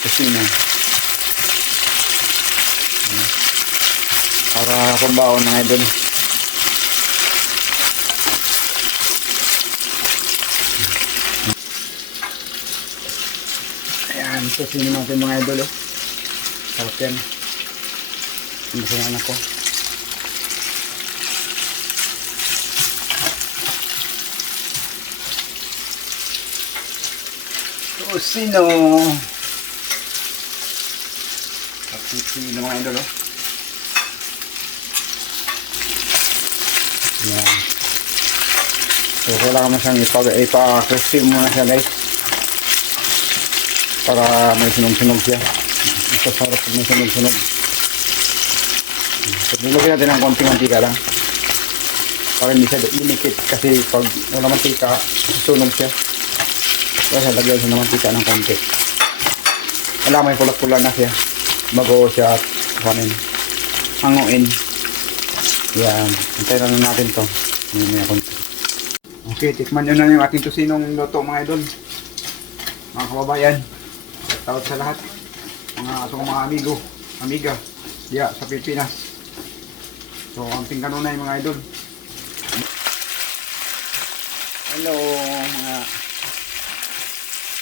kusina. Para pambaon ng idol. Ayan, kusina natin mga idol. Sarap yan. Ang gusto ng anak ko. Kusino. Kusino mga idol. Yan. So kailangan mo siyang ipa-crispy muna siya guys. Para may sunog-sunog siya. Masasarap pag may sunog-sunog. So nilagyan natin ng konting mantika lang. Para hindi siya dinikit. Kasi pag wala mantika, susunog siya. Kaya lagyan siya ng mantika ng konti. Wala, may pula-pula na siya. Bago siya at hanguin. Yan. Antayin na natin to. May konti. Okay, tikman nyo na yung ating tusinong luto mga idol. Mga kababayan. Tawag sa lahat. Mga amigo. Amiga. Diya sa Pilipinas. So, ang tingkanunay mga idol. Hello mga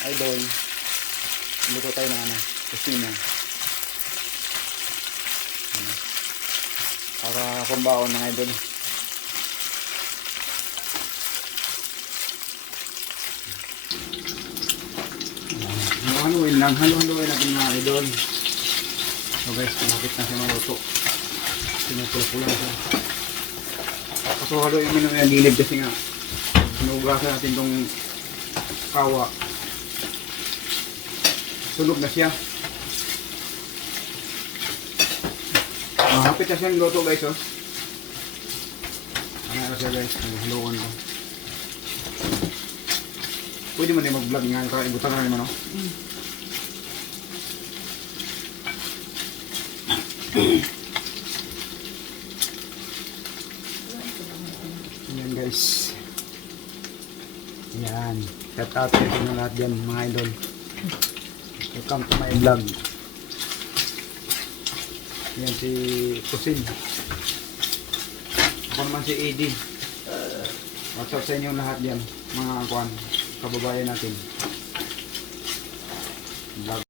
idol, luto tayo ng kusina para pambaon ng idol. Haluin natin mga idol. So guys, malapit na siya maluto. Pinupula-pula siya. So haluin mo na yung gilid kasi nga sinugasan natin itong kawa. Sunog na siya. Hapit na siyang luto guys. Oh. Ano na siya guys. Haluan ko. Pwede mo din mag-vlog nga. Para ibutan na naman. Oh. Ayan guys. Ayan. Shout out ito na lahat dyan mga idol. Welcome to my vlog. Yan si Kusin. Ako naman si Eddie. What's up sa inyong lahat dyan mga kababayan natin. Vlog.